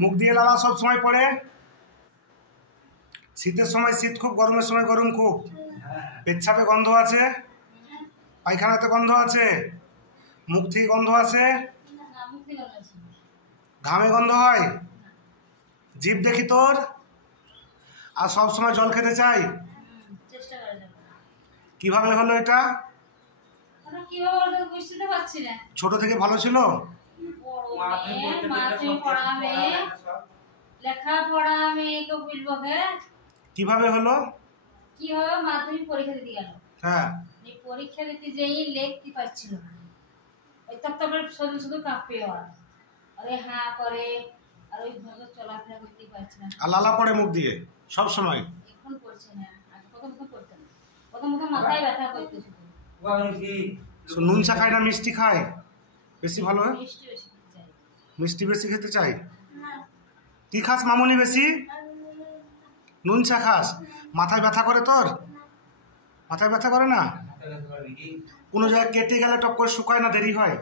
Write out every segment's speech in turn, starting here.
মুখ দিয়ে লালা সব সময় পড়ে, শীতের সময় শীত খুব, গরমের সময় গরম খুব, পেচ্ছাপে গন্ধ আছে, পায়খানাতে গন্ধ আছে, মুখ থেকে গন্ধ আছে, ঘামে গন্ধ হয়, জিভ দেখি তোর, আর সব সময় জল খেতে চাই। কিভাবে হলো এটা? ছোট থেকে ভালো ছিল? কিভাবে হলো? কিভাবে মাধ্যমিক পরীক্ষা দিতে গেল, হ্যাঁ পরীক্ষা দিতে যেই লিখতে পারছিল না, ওই তত্ত্বের শরীর শুধু কাঁপে, আর হা করে, আর ওই ভাবে চলাফেরা করতে পারছে না, আর লালা পড়ে মুখ দিয়ে সব সময়। এখন পড়ছে না, আগে প্রথম পড়তে না, প্রথম মাথায় ব্যথা করতে শুধু। নুন চা খায় না মিষ্টি খায়? বেশি ভালো হয় মিষ্টি বেশি খেতে চাই। মিষ্টি বেশি খেতে চাই। কি খাস মামুনি বেশি? নুন চা খাস? মাথায় ব্যথা করে তোর? মাথায় ব্যথা করে না? কোনো জায়গায় কেটে গেলে টপ করে শুকায় না, দেরি হয়?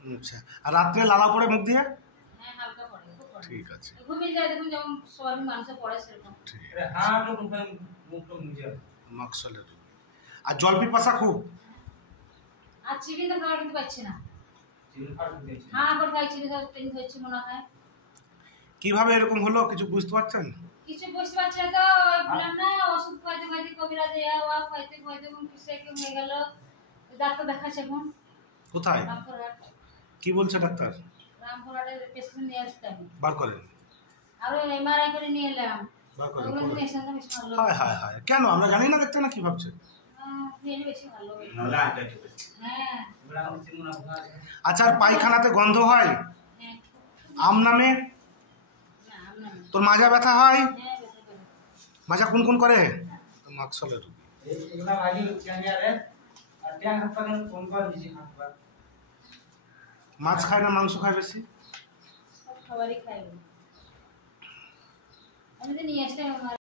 আচ্ছা, আর রাত্রে লালা পড়ে মুখ দিয়ে? ঠিক আছে, আর জল পিপাসা খুব? কিভাবে এরকম হলো কিছু বুঝতে পারছেন? কিছু বুঝতে পারছি না, তো বললাম না ওষুধ খাইতে খাইতে কবিরাজ খাইতে খাইতে কিছু একটু হয়ে গেল, ডাক্তার দেখাচ্ছে এখন। কোথায়? রামপুরহাট। কি বলছে ডাক্তার? রামপুরহাটের পেশেন্ট নিয়ে আসতে আমি। বার করেন। আরো এমআরআই করে নিয়ে এলাম। বার করেন। ওগুলো নিয়ে এসে বেশি ভালো। হায় হায় হায়, কেন আমরা জানি না দেখতে না কি ভাবছে? নিয়ে বেশি ভালো হবে। হ্যাঁ। আচ্ছা, আর পায়খানাতে গন্ধ হয়? হ্যাঁ। আম নামে? না, আম নামে। তোর মাজা ব্যথা হয়? হ্যাঁ, ব্যথা করে। মাজা কুনকুন করে? মাকসলের রোগী। এগুলা ভাজি চাঙ্গিয়া রে আর ট্যাং হাত পা কোন পা দিছি হাত পা। মাছ খায় না মাংস খায় বেশি? সব খাবারই খাই। আমি তো নিয়ে আসলাম।